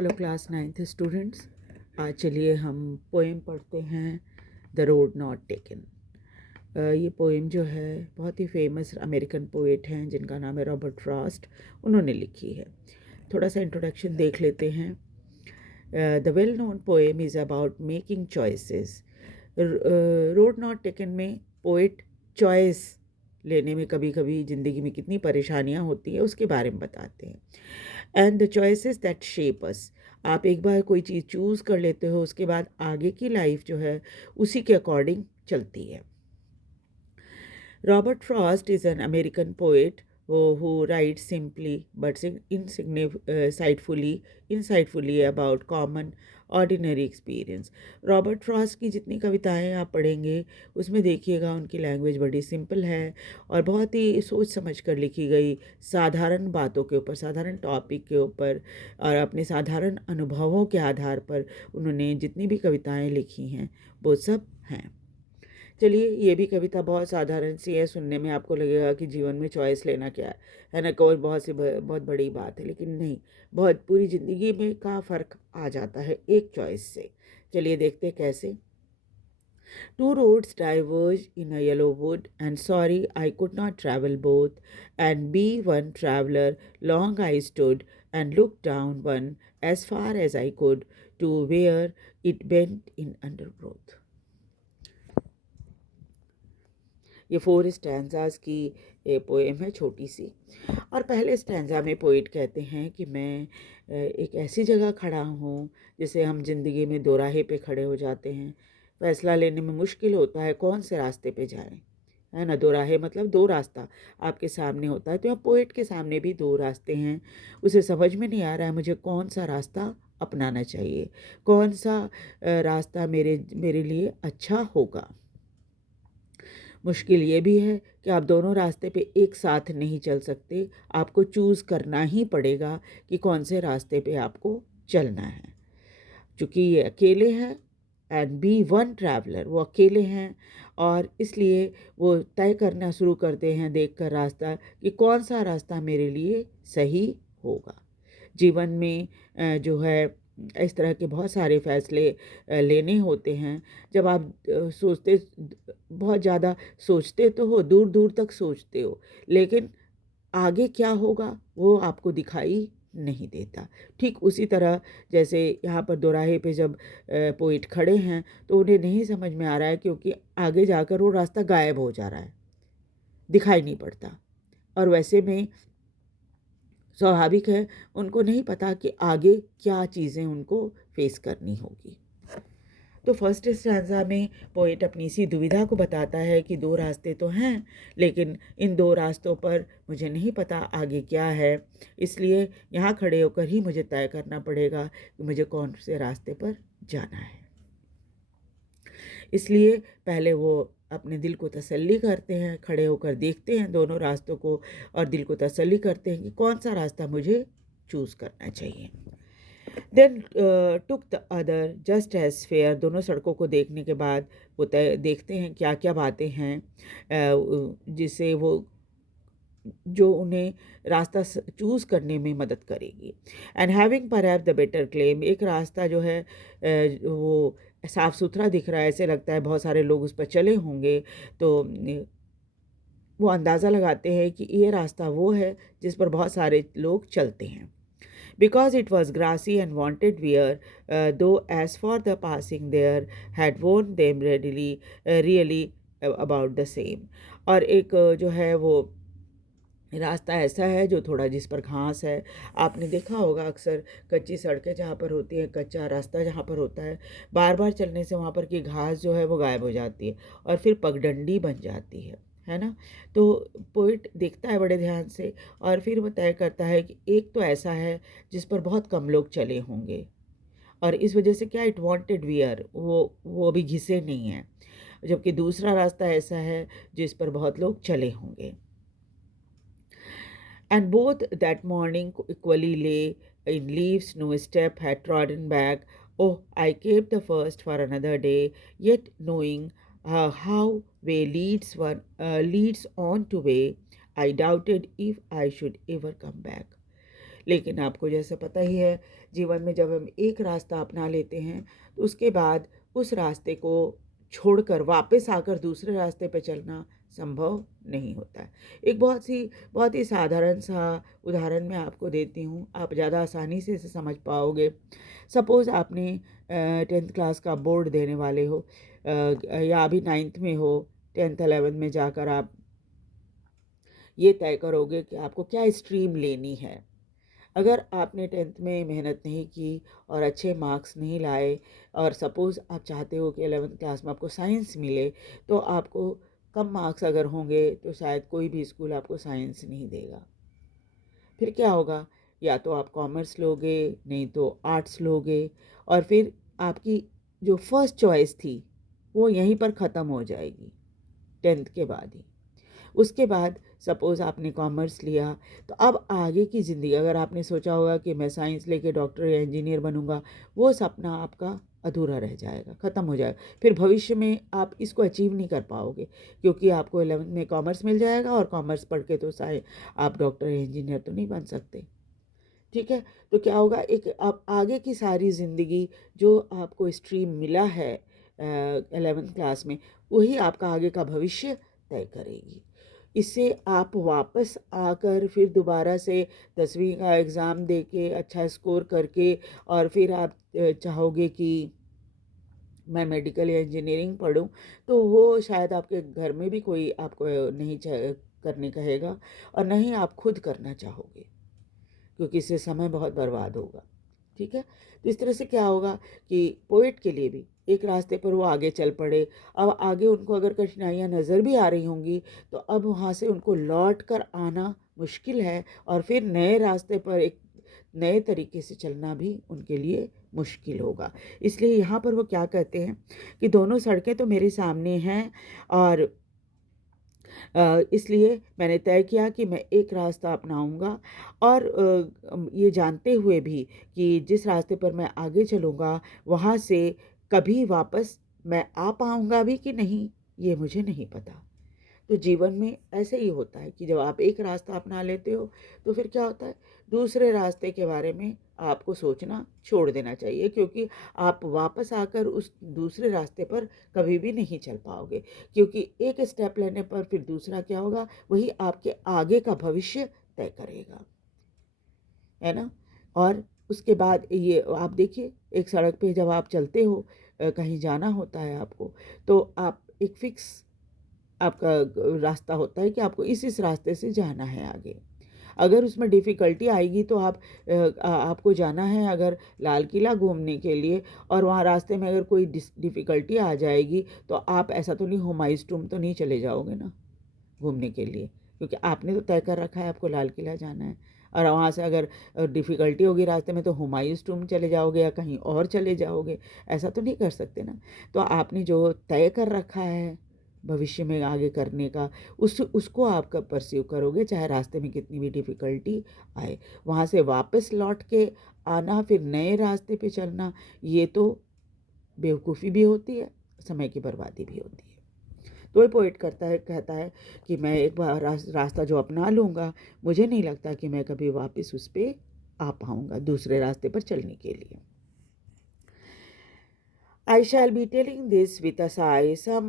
Hello class 9th students. आज चलिए हम पोएम पढ़ते हैं द रोड नॉट टेकन। ये पोएम जो है बहुत ही फेमस अमेरिकन पोएट हैं जिनका नाम है रॉबर्ट फ्रॉस्ट, उन्होंने लिखी है। थोड़ा सा इंट्रोडक्शन देख लेते हैं। The well known poem is about making choices. Road not taken में पोएट चॉइस लेने में कभी कभी ज़िंदगी में कितनी परेशानियां होती हैं उसके बारे में बताते हैं। And the choices that shape us. आप एक बार कोई चीज़ चूज़ कर लेते हो, उसके बाद आगे की लाइफ जो है उसी के अकॉर्डिंग चलती है। Robert Frost is an American poet who writes simply but insightfully about common ordinary experience. Robert Frost की जितनी कविताएं आप पढ़ेंगे उसमें देखिएगा उनकी लैंग्वेज बड़ी सिंपल है और बहुत ही सोच समझ कर लिखी गई, साधारण बातों के ऊपर, साधारण टॉपिक के ऊपर और अपने साधारण अनुभवों के आधार पर उन्होंने जितनी भी कविताएं लिखी हैं वो सब हैं। चलिए, ये भी कविता बहुत साधारण सी है, सुनने में आपको लगेगा कि जीवन में चॉइस लेना क्या है ना, कोई बहुत बड़ी बात है, लेकिन नहीं, बहुत पूरी ज़िंदगी में का फ़र्क आ जाता है एक चॉइस से। चलिए देखते हैं कैसे। Two roads diverge in a yellow wood, and sorry I could not travel both. And be one traveler, long I stood, and looked down one as far as I could, to where it bent in undergrowth. ये 4 stanzas की poem है, छोटी सी। और पहले stanza में poet कहते हैं कि मैं एक ऐसी जगह खड़ा हूँ जिसे हम जिंदगी में दोराहे पे खड़े हो जाते हैं, फैसला लेने में मुश्किल होता है कौन से रास्ते पे जाएं, है ना। दोराहे मतलब दो रास्ता आपके सामने होता है, तो यहाँ पोइट के सामने भी दो रास्ते हैं। उसे समझ में नहीं आ रहा है मुझे कौन सा रास्ता अपनाना चाहिए, कौन सा रास्ता मेरे मेरे लिए अच्छा होगा। मुश्किल ये भी है कि आप दोनों रास्ते पे एक साथ नहीं चल सकते, आपको चूज़ करना ही पड़ेगा कि कौन से रास्ते पे आपको चलना है। चूँकि ये अकेले हैं, एंड बी वन ट्रैवलर, वो अकेले हैं और इसलिए वो तय करना शुरू करते हैं देख कर रास्ता कि कौन सा रास्ता मेरे लिए सही होगा। जीवन में जो है इस तरह के बहुत सारे फैसले लेने होते हैं। जब आप सोचते, बहुत ज़्यादा सोचते तो हो, दूर दूर तक सोचते हो, लेकिन आगे क्या होगा वो आपको दिखाई नहीं देता। ठीक उसी तरह जैसे यहाँ पर दोराहे पे जब पोइट खड़े हैं तो उन्हें नहीं समझ में आ रहा है क्योंकि आगे जाकर वो रास्ता गायब हो जा रहा है, दिखाई नहीं पड़ता। और वैसे में स्वाभाविक है, उनको नहीं पता कि आगे क्या चीज़ें उनको फेस करनी होगी। तो फर्स्ट स्टैंजा में पोएट अपनी इसी दुविधा को बताता है कि दो रास्ते तो हैं, लेकिन इन दो रास्तों पर मुझे नहीं पता आगे क्या है, इसलिए यहाँ खड़े होकर ही मुझे तय करना पड़ेगा कि मुझे कौन से रास्ते पर जाना है। इसलिए पहले वो अपने दिल को तसल्ली करते हैं, खड़े होकर देखते हैं दोनों रास्तों को और दिल को तसल्ली करते हैं कि कौन सा रास्ता मुझे चूज़ करना चाहिए। Then took the other just as fair. दोनों सड़कों को देखने के बाद वो देखते हैं क्या क्या बातें हैं जिससे वो जो उन्हें रास्ता चूज़ करने में मदद करेगी। And having perhaps the better claim, एक रास्ता जो है वो साफ़ सुथरा दिख रहा है, ऐसे लगता है बहुत सारे लोग उस पर चले होंगे, तो वो अंदाज़ा लगाते हैं कि ये रास्ता वो है जिस पर बहुत सारे लोग चलते हैं। Because it was grassy and wanted wear, though as for the passing there had worn them really about the same. और एक जो है वो रास्ता ऐसा है जो थोड़ा जिस पर घास है। आपने देखा होगा अक्सर कच्ची सड़कें जहाँ पर होती हैं, कच्चा रास्ता जहाँ पर होता है, बार बार चलने से वहाँ पर की घास जो है वो गायब हो जाती है और फिर पगडंडी बन जाती है ना। तो पोइट देखता है बड़े ध्यान से और फिर वो तय करता है कि एक तो ऐसा है जिस पर बहुत कम लोग चले होंगे और इस वजह से क्या, इट वांटेड वियर, वो अभी घिसे नहीं हैं, जबकि दूसरा रास्ता ऐसा है जिस पर बहुत लोग चले होंगे। And both that morning equally lay in leaves no step had trodden back. Oh, I kept the first for another day, yet knowing how way leads on to way, I doubted if I should ever come back. लेकिन आपको जैसे पता ही है, जीवन में जब हम एक रास्ता अपना लेते हैं तो उसके बाद उस रास्ते को छोड़कर वापस आकर दूसरे रास्ते पे चलना संभव नहीं होता है। एक बहुत ही साधारण सा उदाहरण मैं आपको देती हूँ, आप ज़्यादा आसानी से इसे समझ पाओगे। सपोज़ आपने 10th क्लास का बोर्ड देने वाले हो, या अभी 9th में हो, 10th 11th में जाकर आप ये तय करोगे कि आपको क्या स्ट्रीम लेनी है। अगर आपने 10th में मेहनत नहीं की और अच्छे मार्क्स नहीं लाए, और सपोज़ आप चाहते हो कि 11th क्लास में आपको साइंस मिले, तो आपको कम मार्क्स अगर होंगे तो शायद कोई भी स्कूल आपको साइंस नहीं देगा। फिर क्या होगा? या तो आप कॉमर्स लोगे, नहीं तो आर्ट्स लोगे, और फिर आपकी जो फर्स्ट चॉइस थी वो यहीं पर ख़त्म हो जाएगी 10th के बाद ही। उसके बाद सपोज़ आपने कॉमर्स लिया, तो अब आगे की ज़िंदगी, अगर आपने सोचा होगा कि मैं साइंस लेके डॉक्टर या इंजीनियर बनूंगा, वो सपना आपका अधूरा रह जाएगा, ख़त्म हो जाएगा। फिर भविष्य में आप इसको अचीव नहीं कर पाओगे, क्योंकि आपको 11th में कॉमर्स मिल जाएगा, और कॉमर्स पढ़ के तो आप डॉक्टर या इंजीनियर तो नहीं बन सकते। ठीक है? तो क्या होगा, एक आप आगे की सारी ज़िंदगी जो आपको स्ट्रीम मिला है 11th क्लास में, वही आपका आगे का भविष्य तय करेगी। इससे आप वापस आकर फिर दोबारा से 10वीं का एग्ज़ाम दे के अच्छा स्कोर करके, और फिर आप चाहोगे कि मैं मेडिकल या इंजीनियरिंग पढूं, तो वो शायद आपके घर में भी कोई आपको नहीं करने कहेगा, और ना ही आप खुद करना चाहोगे, क्योंकि इससे समय बहुत बर्बाद होगा। ठीक है? तो इस तरह से क्या होगा कि पोएट के लिए भी एक रास्ते पर वो आगे चल पड़े। अब आगे उनको अगर कठिनाइयाँ नज़र भी आ रही होंगी, तो अब वहाँ से उनको लौट कर आना मुश्किल है, और फिर नए रास्ते पर एक नए तरीके से चलना भी उनके लिए मुश्किल होगा। इसलिए यहाँ पर वो क्या कहते हैं कि दोनों सड़कें तो मेरे सामने हैं, और इसलिए मैंने तय किया कि मैं एक रास्ता अपनाऊंगा, और ये जानते हुए भी कि जिस रास्ते पर मैं आगे चलूँगा वहाँ से कभी वापस मैं आ पाऊँगा भी कि नहीं, ये मुझे नहीं पता। तो जीवन में ऐसे ही होता है कि जब आप एक रास्ता अपना लेते हो, तो फिर क्या होता है, दूसरे रास्ते के बारे में आपको सोचना छोड़ देना चाहिए, क्योंकि आप वापस आकर उस दूसरे रास्ते पर कभी भी नहीं चल पाओगे, क्योंकि एक स्टेप लेने पर फिर दूसरा क्या होगा, वही आपके आगे का भविष्य तय करेगा, है ना। और उसके बाद ये आप देखिए, एक सड़क पे जब आप चलते हो, कहीं जाना होता है आपको, तो आप एक फिक्स आपका रास्ता होता है कि आपको इस रास्ते से जाना है आगे। अगर उसमें डिफ़िकल्टी आएगी तो आपको जाना है अगर लाल किला घूमने के लिए, और वहाँ रास्ते में अगर कोई डिफ़िकल्टी आ जाएगी, तो आप ऐसा तो नहीं हुमायूँस टूम्ब तो नहीं चले जाओगे ना घूमने के लिए, क्योंकि आपने तो तय कर रखा है आपको लाल किला जाना है। और वहाँ से अगर डिफ़िकल्टी होगी रास्ते में, तो हुमायूँस टूम्ब चले जाओगे या कहीं और चले जाओगे, ऐसा तो नहीं कर सकते ना। तो आपने जो तय कर रखा है भविष्य में आगे करने का, उसको आप परस्यू करोगे, चाहे रास्ते में कितनी भी डिफ़िकल्टी आए। वहाँ से वापस लौट के आना, फिर नए रास्ते पे चलना, ये तो बेवकूफ़ी भी होती है, समय की बर्बादी भी होती है। तो ये पोएट कहता है कि मैं एक बार रास्ता जो अपना लूँगा, मुझे नहीं लगता कि मैं कभी वापस उस पे आ पाऊँगा दूसरे रास्ते पर चलने के लिए। I shall be telling this with a sigh. Some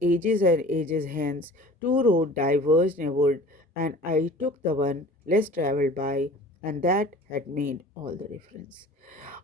ages and ages hence, two roads diverged in a wood, and I took the one less travelled by, and that had made all the difference.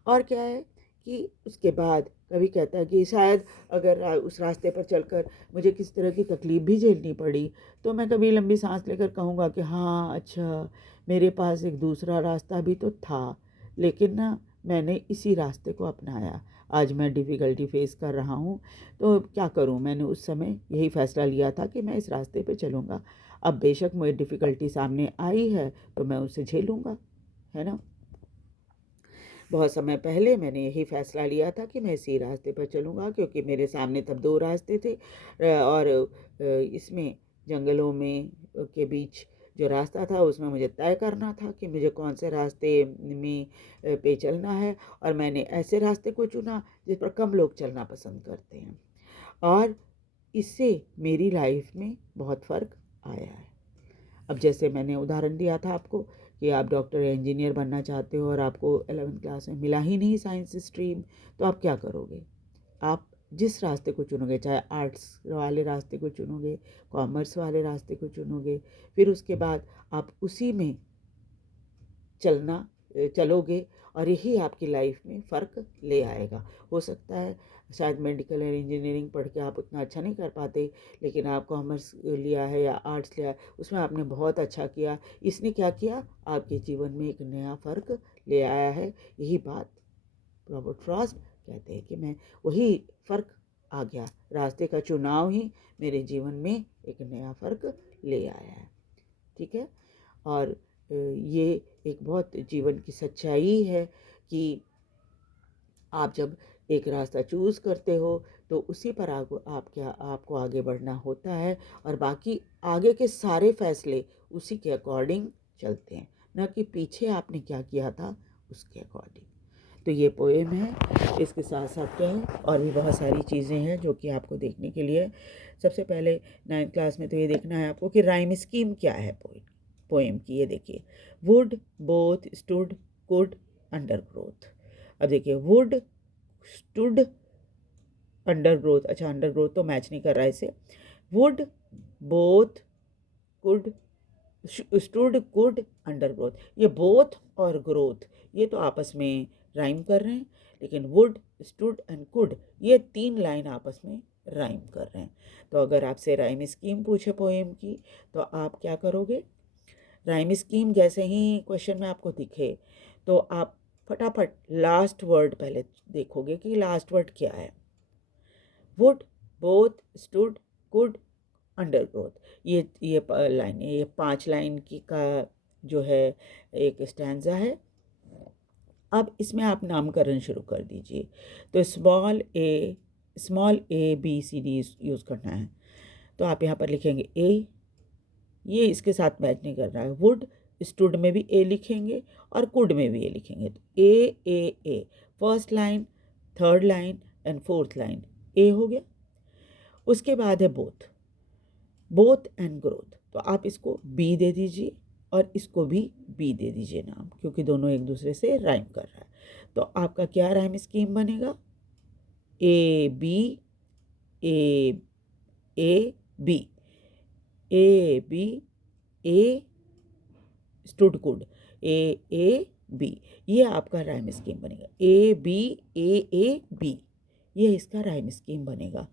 और क्या है कि उसके बाद कभी कहता है कि शायद अगर उस रास्ते पर चलकर मुझे किसी तरह की तकलीफ़ भी झेलनी पड़ी, तो मैं कभी लंबी सांस लेकर कहूँगा कि हाँ, अच्छा, मेरे पास एक दूसरा रास्ता भी तो था, लेकिन ना मैंने इसी रास्ते को अपनाया। आज मैं डिफ़िकल्टी फ़ेस कर रहा हूँ, तो क्या करूँ, मैंने उस समय यही फ़ैसला लिया था कि मैं इस रास्ते पे चलूँगा। अब बेशक मुझे डिफ़िकल्टी सामने आई है, तो मैं उसे झेलूँगा, है ना। बहुत समय पहले मैंने यही फ़ैसला लिया था कि मैं इसी रास्ते पर चलूँगा, क्योंकि मेरे सामने तब 2 रास्ते थे, और इसमें जंगलों में के बीच जो रास्ता था उसमें मुझे तय करना था कि मुझे कौन से रास्ते में पे चलना है, और मैंने ऐसे रास्ते को चुना जिस पर कम लोग चलना पसंद करते हैं, और इससे मेरी लाइफ में बहुत फ़र्क आया है। अब जैसे मैंने उदाहरण दिया था आपको कि आप डॉक्टर या इंजीनियर बनना चाहते हो और आपको 11th क्लास में मिला ही नहीं साइंस स्ट्रीम, तो आप क्या करोगे? आप जिस रास्ते को चुनोगे, चाहे आर्ट्स वाले रास्ते को चुनोगे, कॉमर्स वाले रास्ते को चुनोगे, फिर उसके बाद आप उसी में चलोगे और यही आपकी लाइफ में फ़र्क ले आएगा। हो सकता है शायद मेडिकल और इंजीनियरिंग पढ़ के आप उतना अच्छा नहीं कर पाते, लेकिन आप कॉमर्स लिया है या आर्ट्स लिया है, उसमें आपने बहुत अच्छा किया। इसने क्या किया? आपके जीवन में एक नया फ़र्क ले आया है। यही बात रॉबर्ट फ्रॉस्ट कहते हैं कि मैं वही फ़र्क आ गया, रास्ते का चुनाव ही मेरे जीवन में एक नया फ़र्क ले आया है। ठीक है। और ये एक बहुत जीवन की सच्चाई है कि आप जब एक रास्ता चूज़ करते हो तो उसी पर आपको आगे बढ़ना होता है, और बाकी आगे के सारे फैसले उसी के अकॉर्डिंग चलते हैं, न कि पीछे आपने क्या किया था उसके अकॉर्डिंग। तो ये पोएम है। इसके साथ साथ क्या है, और भी बहुत सारी चीज़ें हैं जो कि आपको देखने के लिए, सबसे पहले 9th क्लास में तो ये देखना है आपको कि राइम स्कीम क्या है पोएम की। ये देखिए, would both stood could under growth. अब देखिए, वुड स्टूड अंडर ग्रोथ, अच्छा अंडर ग्रोथ तो मैच नहीं कर रहा है इसे। Would both could stood could under growth, ये बोथ और ग्रोथ ये तो आपस में राइम कर रहे हैं, लेकिन वुड स्टूड एंड कुड ये 3 लाइन आपस में राइम कर रहे हैं। तो अगर आपसे राइम स्कीम पूछे पोएम की, तो आप क्या करोगे? राइम स्कीम जैसे ही क्वेश्चन में आपको दिखे तो आप फटाफट लास्ट वर्ड पहले देखोगे कि लास्ट वर्ड क्या है। Would both stood could under growth, ये लाइन, ये 5 लाइन की का जो है एक स्टैंजा है। अब इसमें आप नामकरण शुरू कर दीजिए। तो small A B C D use करना है। तो आप यहाँ पर लिखेंगे ए, ये इसके साथ मैच नहीं कर रहा है। वुड स्टूड में भी ए लिखेंगे और कुड में भी ए लिखेंगे। तो A first line, third line and fourth line A हो गया। उसके बाद है बोथ एंड ग्रोथ, तो आप इसको बी दे दीजिए और इसको भी बी दे दीजिए नाम, क्योंकि दोनों एक दूसरे से राइम कर रहा है। तो आपका क्या राइम स्कीम बनेगा? A B A A B, A B A stood could, A B, ये आपका राइम स्कीम बनेगा। ए बी, ये इसका राइम स्कीम बनेगा।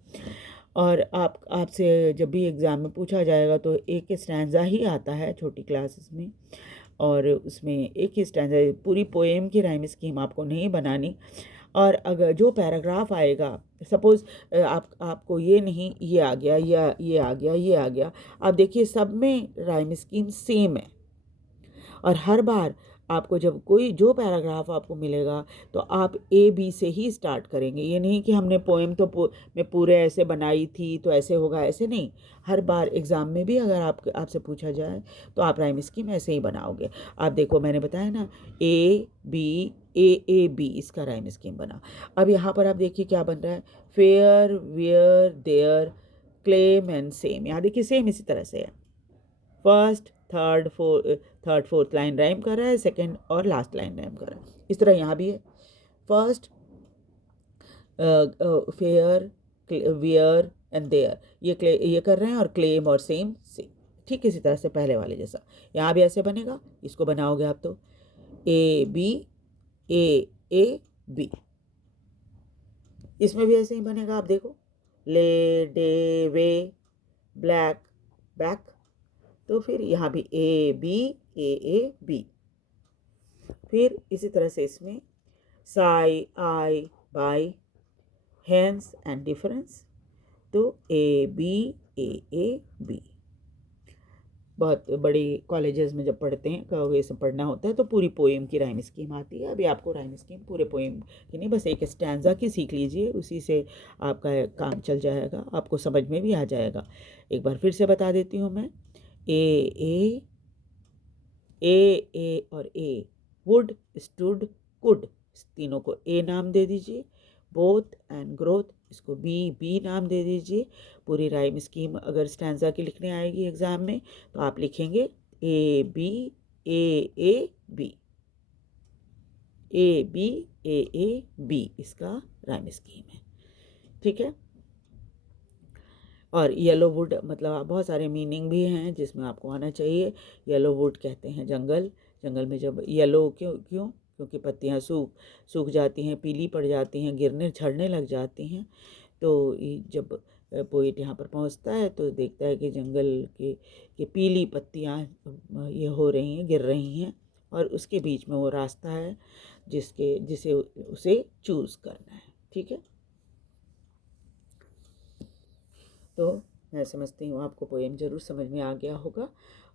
और आपसे जब भी एग्ज़ाम में पूछा जाएगा तो एक स्टैंजा ही आता है छोटी क्लासेस में, और उसमें एक ही स्टैंजा, पूरी पोएम की राइम स्कीम आपको नहीं बनानी। और अगर जो पैराग्राफ आएगा, सपोज़ आपको ये नहीं, ये आ गया या ये आ गया, ये आ गया, आप देखिए सब में राइम स्कीम सेम है। और हर बार आपको जब कोई जो पैराग्राफ आपको मिलेगा तो आप ए बी से ही स्टार्ट करेंगे। ये नहीं कि हमने पोएम तो में पूरे ऐसे बनाई थी तो ऐसे होगा, ऐसे नहीं। हर बार एग्ज़ाम में भी अगर आपसे पूछा जाए तो आप राइम स्कीम ऐसे ही बनाओगे। आप देखो, मैंने बताया ना, ए बी इसका राइम स्कीम बना। अब यहाँ पर आप देखिए क्या बन रहा है, fair where there claim and same. यहाँ देखिए सेम इसी तरह से है। First third fourth line rhyme कर रहा है, सेकंड और लास्ट लाइन राइम कर रहा है। इस तरह यहाँ भी है, first fair where and there, ये कर रहे हैं, और क्लेम और सेम सेम, ठीक इसी तरह से पहले वाले जैसा यहाँ भी ऐसे बनेगा। इसको बनाओगे आप तो ए बी, इसमें भी ऐसे ही बनेगा। आप देखो, ले डे वे ब्लैक बैक, तो फिर यहाँ भी ए बी। फिर इसी तरह से इसमें साई आई बाई हैंस एंड डिफरेंस, तो ए बी। बहुत बड़ी कॉलेजेस में जब पढ़ते हैं तो ये सब पढ़ना होता है तो पूरी पोएम की राइम स्कीम आती है। अभी आपको राइम स्कीम पूरे पोएम की नहीं, बस एक स्टैंजा की सीख लीजिए, उसी से आपका काम चल जाएगा, आपको समझ में भी आ जाएगा। एक बार फिर से बता देती हूँ मैं, ए और ए, वुड स्टूड कुड, तीनों को ए नाम दे दीजिए। बोथ एंड ग्रोथ, इसको बी नाम दे दीजिए। पूरी राइम स्कीम अगर स्टैंजा की लिखने आएगी एग्ज़ाम में तो आप लिखेंगे ए AAB, ABAAB इसका राइम स्कीम है। ठीक है। और येलो वुड मतलब बहुत सारे मीनिंग भी हैं जिसमें आपको आना चाहिए। येलो वुड कहते हैं जंगल, जंगल में जब येलो क्यों क्योंकि पत्तियां सूख जाती हैं, पीली पड़ जाती हैं, गिरने झड़ने लग जाती हैं। तो जब पोइट यहाँ पर पहुँचता है तो देखता है कि जंगल के पीली पत्तियाँ ये हो रही हैं, गिर रही हैं, और उसके बीच में वो रास्ता है जिसे उसे चूज़ करना है। ठीक है। तो मैं समझती हूँ आपको पोएम ज़रूर समझ में आ गया होगा,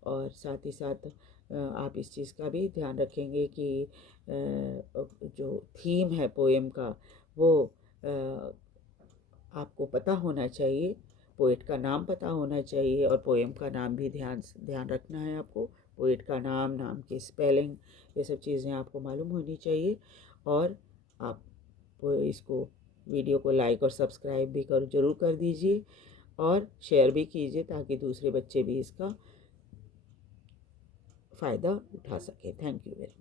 और साथ ही साथ आप इस चीज़ का भी ध्यान रखेंगे कि जो थीम है पोएम का वो आपको पता होना चाहिए, पोएट का नाम पता होना चाहिए, और पोएम का नाम भी ध्यान रखना है आपको। पोएट का नाम की स्पेलिंग, ये सब चीज़ें आपको मालूम होनी चाहिए। और आप इसको वीडियो को लाइक और सब्सक्राइब भी ज़रूर कर दीजिए, और शेयर भी कीजिए ताकि दूसरे बच्चे भी इसका फ़ायदा उठा सकें। Thank you very much.